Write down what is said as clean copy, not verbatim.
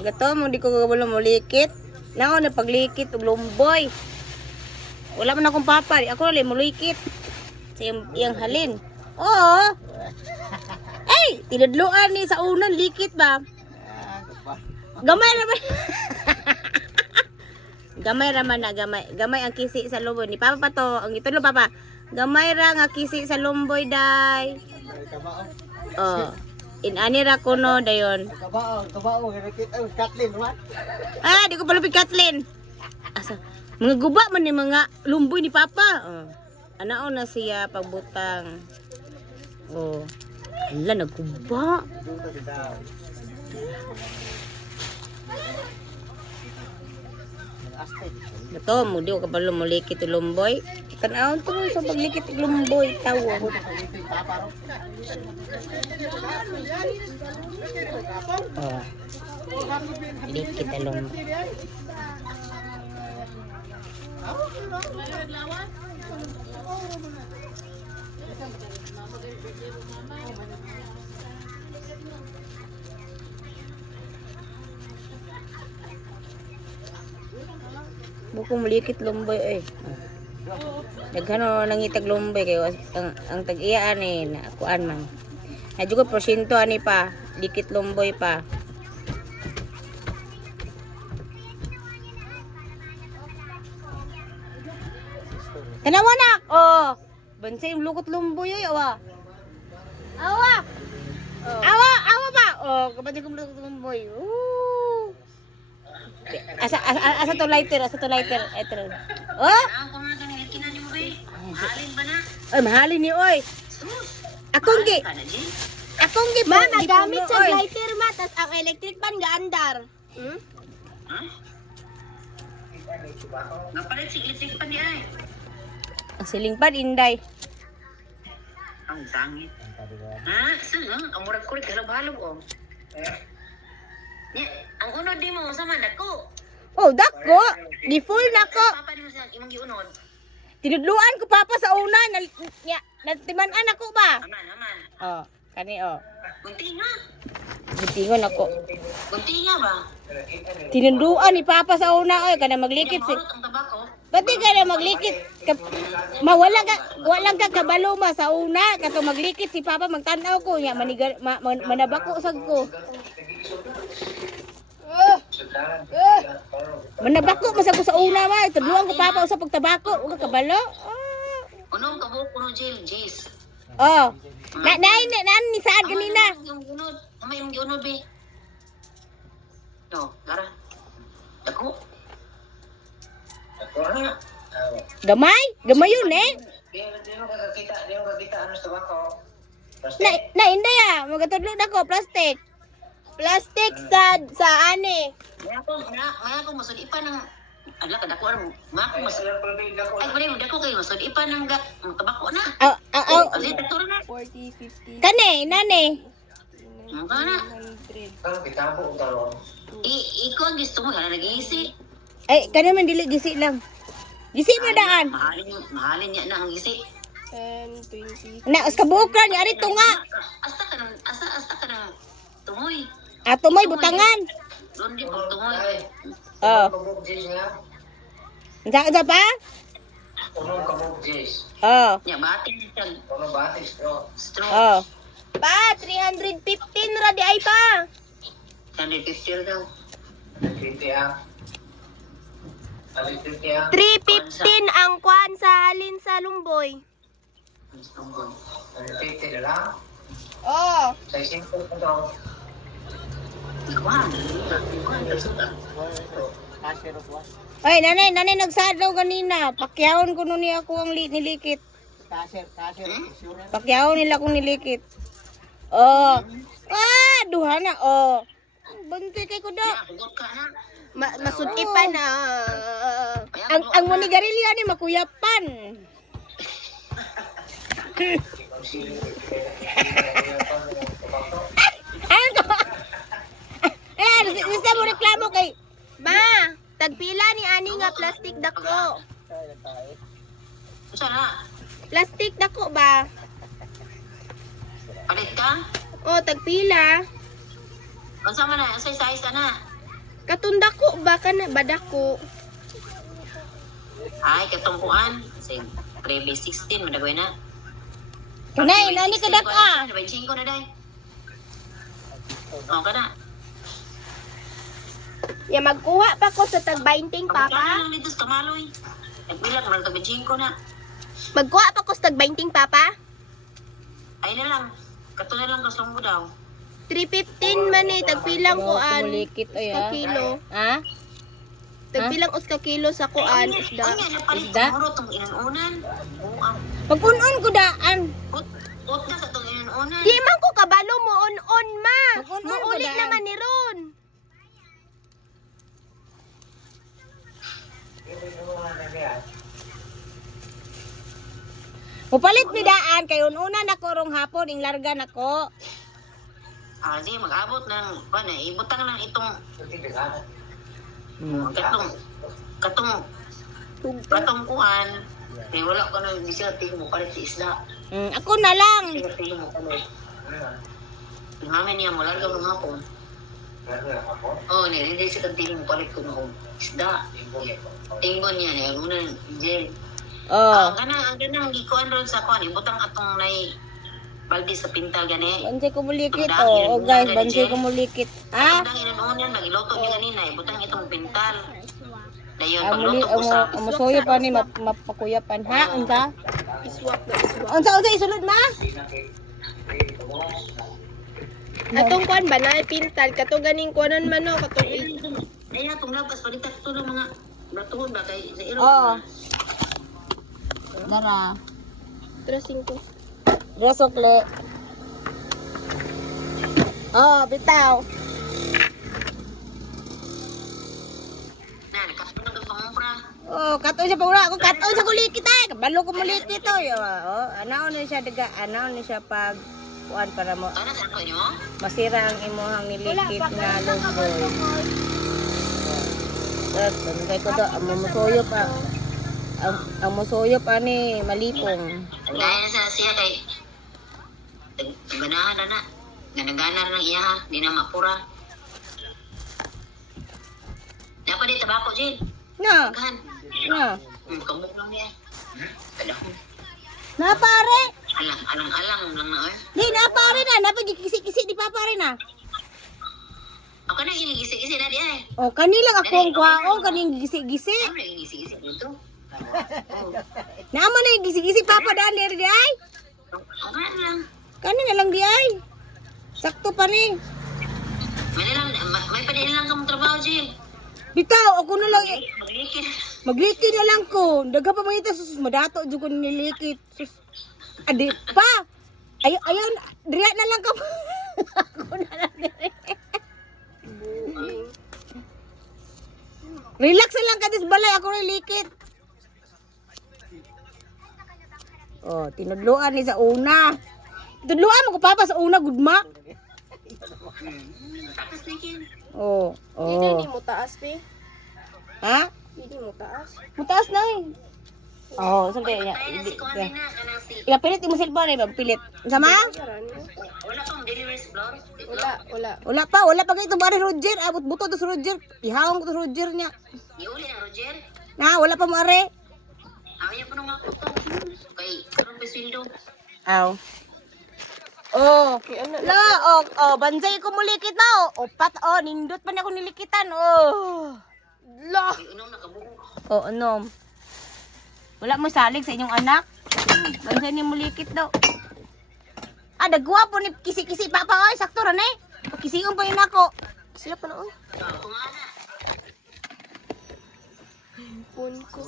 Gato mo di ko gawalo mo likit. Nao na paglikit og lumboy. Wala man akong papa, ako lang mo likit. Sa iyang halin. Oo. Ay, tinadluan ni sa unan likit ba? Gamay naman. Gamay raman na gamay. Gamay ang kisi sa lumboy ni papa pa to. Ang itulo papa. Gamay ra nga kisi sa lumboy day. Oh. Inani ra ko no dayon. Kabao, Kathleen, what? Ah, di ko palupit Kathleen. Asa? Mga guba man ni mga lumboy ni papa. Oh. Anao na siya pagbutang. Oh. Hala nagguba. Ito, mo di ko kabalo mo likit yung lumboy. Tanaw to sa paglikit yung lumboy. Tawa. Oh. Likit yung lumboy. Bukong malikit lumboy eh. Daghano nangitag lumboy kayo ang tag-iyaan eh na kuan man. Nadyo ko porsyento ani pa, likit lumboy pa. Tanawa nak. Oh. Bansay yung lukot lumboy ay awa. Awa. Awa ba? Oh, kapatid kong lukot lumboy. Asa to lighter, Ito. Oh? Ay, mahalin ni oy. Akong gi. Ma, nagamit sa lighter ma, tas ang electric pan gaandar. Napalit si electric pan niya eh. Ang siling pa inday. Ang sangit. Ha? Saan? Ang murag kulit, halog-halog oh. Ang unod di mo, sama dako. Oh, dako. Di full nako. Papa di mo siya, imong giunod. Tinudluan ko papa sa una. Natimanan ako ba? Aman. Oh, kani oh. Gunting nga. Gitingon ako. Gunting nga ba? Tinunduan ni papa sa una oy kana maglikit si. Mahurot ang tabako. Pati ka na maglikit. Walang ka kabalo ma sa una kato maglikit si papa magtanaw ko nya manabako sad ko. Manabako masag ko sa una ma, tudluan ko papa usab pagtabako, ug kabalo. Unong kabuk kuno jail, jeez. Oh. Nan ni saad kanina. Yung unod, amay yung giunod be. No, Lara. Dako. Gamay yun eh. Di mo kakita ano sa bako. Na inday ah, magatudlo nako plastic. Plastic sa ane. Maya ko masudipan ng ala kada ko ano, ma ko mas ay pare dako kay masudipan ng tabako na. Ali doktor na. 40, 50, Kani, nani. Mana? 100. Parang kitabo o talong. Iko ang gusto mo kana nag-iisi. Ay, kani man dili gisi lang. Gisi mo daan. Mahalin niya na ang isi. 10, 20. Na us kabukran ni ari tunga. Asta ka ng tumoy. Ato may butangan. Doon di pag tumoy. Oh. Kabog Jis nga. Unsa pa? Unong kabog Jis. Oh. Nya bati siya. Unong batik straw. Straw. Oh. Pa, 315 ra di ay pa. Sandi picture daw. 50 ah. 50 ah. 315 ang kwan sa halin sa lumboy. 50 na lang. Oh. Sa simple ko daw. Ikuan. Ay, nanay nagsaad daw kanina. Pakyawon ko nun niya ako ang nilikit. Kasir. Pakyawon nila akong nilikit. Oh. Duha na. Oh. Bantay kay ko daw. Hugot ka na. Masudipan na. Ang manigarilyo ni makuyapan. Ano to? Gusto mo reklamo kay... Ma, tagpila ni ani nga plastic dako. Sana. Plastic dako ba? Palit ka? Oh, tagpila. Unsa man na? Sa size na. Katundako ba ka na badako? Ay, katungkuan. Kasi, previ 16, madagway na. Kanay, nani ka daka? 25 na day. Oo ka na. Ya magkuha pa ko sa tag 20 Papa? papa. Lang dito sa kamaloy. Nagbilang, naman ito 25 na. Magkuha pa ko sa tag 20 papa. Ay na lang. Kato na lang kaslong mo daw. 315 man eh, tagpilang kuan. Kumulikit ay Ka kilo. Ha? Tagpilang us ka kilo sa kuan isda. Ay nga, napalit Isda? siguro itong inununan. Oo, Pag-unon ko daan. ut na sa itong inununan. Di man ko kabalo mo on ma. Mag-on-on ko Muulit daan. naman ni Ron. Mupalit mi daan kay una nako rong hapon ing larga nako. Ah, sige, mag-abot ng, ano, ibutang lang itong, katong kuhan. Eh, wala ko na diserte mo palit sa isda. Ako na lang. Diserte mo palit. Mami niya mo, larga mo hapon. Oo, hindi siya kanting mo palit ko noong isda. Tinggon niya, niya, muna, Jen. Oh. Ang ganang gikuan ron sa kuhan, ibutang atong nai balde sa pintal gani. Bansay kumulikit oh. Oh guys, bansay kumulikit. Ha? Ang inuunan, nagiloto niya ganina, ibutang itong pintal. Dayon, Amuli pagluto ko sa... amusoyo pa ni mapakuyapan ha unsa? Iswap na iswap. Unsa isulod ma? Atong kuan ba na pintal kato ganing kuanan man no katong Ay, itong labas, palitak ito ng mga batuhon ba kay sa iro. Oo. Dara. tracing ko. Resokle. Oh, bitaw. Na, nakasunod ang pangumpra. Oh, kato siya pag ako kato sa kulikit ay. Kabalo ko mulikit oh. Oh, anaw na siya daga, anaw na siya pag kuan para mo Ano sa ako niyo? masira ang imuhang nilikit nga lumboy. Tapos, kay ko to, ang musoyo pa. Ang musoyo pa ni malipong. Gaya sa siya kay ganahan na. Ganaganar ng iya ha, di na mapura. Dapat di tabako, Jill. Na, Gahan. na. Kamuk lang niya. Kadahon. Na pare. Alang lang na, eh. Di na pare na, napagikisi-kisi di pa pare na. Ako na inigisi-gisi na di ay. Oh, kanilang akong kwaong kaning gisi-gisi. Ano na inigisi-gisi dito? Naman na yung gisi-gisi papa daan di ay. Ang lang. Kani na lang di ay. Sakto pa ni. May padil lang kang trabaho, Jill. Bitaw, ako na lang. Maglikid. Maglikid na lang ko. Daga pa mangita sus madato jud ko nilikid. Sus. Adi pa. Ayaw diriya na lang ka. Ako na lang diri. Relax na lang kadis balay ako nilikid. Oh, tinudluan ni sa una. Tinudluan mo ko papa sa una gudma. Tapos likid. Oh, Hindi oh. mo taas pe. Ha? Hindi mo taas. Mutaas na eh. Oh, sante niya. Kaya na si Kuan na, kanang si... Ila pilit mo cellphone ba pilit. Sama? Wala pang delivery floor. Wala. Wala pa kay bari Roger. Abot buto to si Roger. Ihawang ko to Roger niya. Iuli na, Roger. Na, wala pa mo are. Ayaw pa nung mga kuto. Kay, karong pesildo. Aw. Oh. La, oh, banzay ko mulikit na oh. Opat oh, nindot pa na ako nilikitan. Oh. La. Ay, unong nakabuo. Oh, ano? Wala mo salig sa inyong anak. Banzay ni mulikit daw. Ah, dagwa po ni kisi-kisi papa oy, sakto ra ni. Kisiong pa yun ako. Sila pa noon. Kung ana. Pun ko.